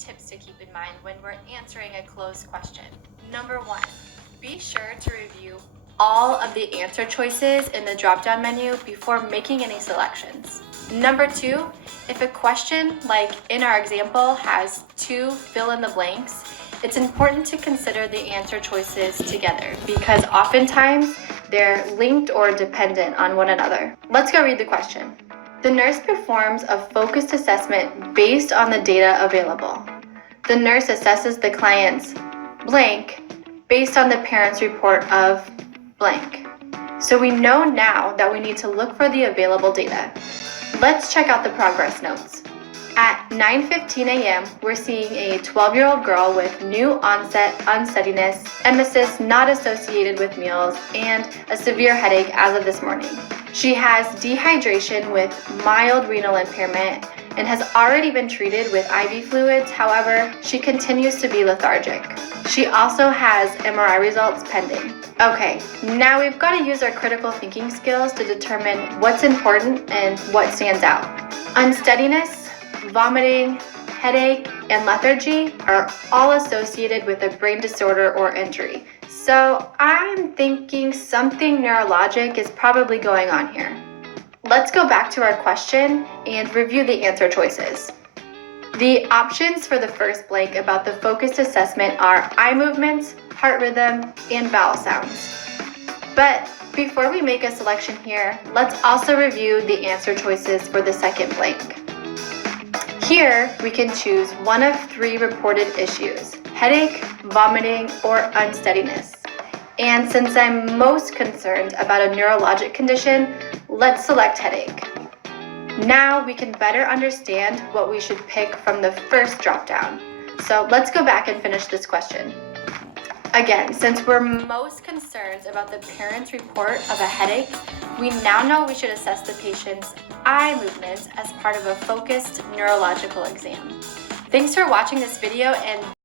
tips to keep in mind when we're answering a closed question. Number 1, be sure to review all of the answer choices in the drop-down menu before making any selections. Number 2, if a question, like in our example, has 2 fill-in-the-blanks, it's important to consider the answer choices together because oftentimes they're linked or dependent on one another. Let's go read the question. The nurse performs a focused assessment based on the data available. The nurse assesses the client's blank based on the parent's report of blank. So we know now that we need to look for the available data. Let's check out the progress notes. At 9:15 a.m., we're seeing a 12-year-old girl with new onset unsteadiness, emesis not associated with meals, and a severe headache as of this morning. She has dehydration with mild renal impairment and has already been treated with IV fluids. However, she continues to be lethargic. She also has MRI results pending. Okay, now we've got to use our critical thinking skills to determine what's important and what stands out. Unsteadiness, vomiting, headache, and lethargy are all associated with a brain disorder or injury. So I'm thinking something neurologic is probably going on here. Let's go back to our question and review the answer choices. The options for the first blank about the focused assessment are eye movements, heart rhythm, and vowel sounds. But before we make a selection here, let's also review the answer choices for the second blank. Here, we can choose one of 3 reported issues: headache, vomiting, or unsteadiness. And since I'm most concerned about a neurologic condition, let's select headache. Now we can better understand what we should pick from the first dropdown. So let's go back and finish this question. Again, since we're most concerned about the parent's report of a headache, we now know we should assess the patient's eye movements as part of a focused neurological exam. Thanks for watching this video, and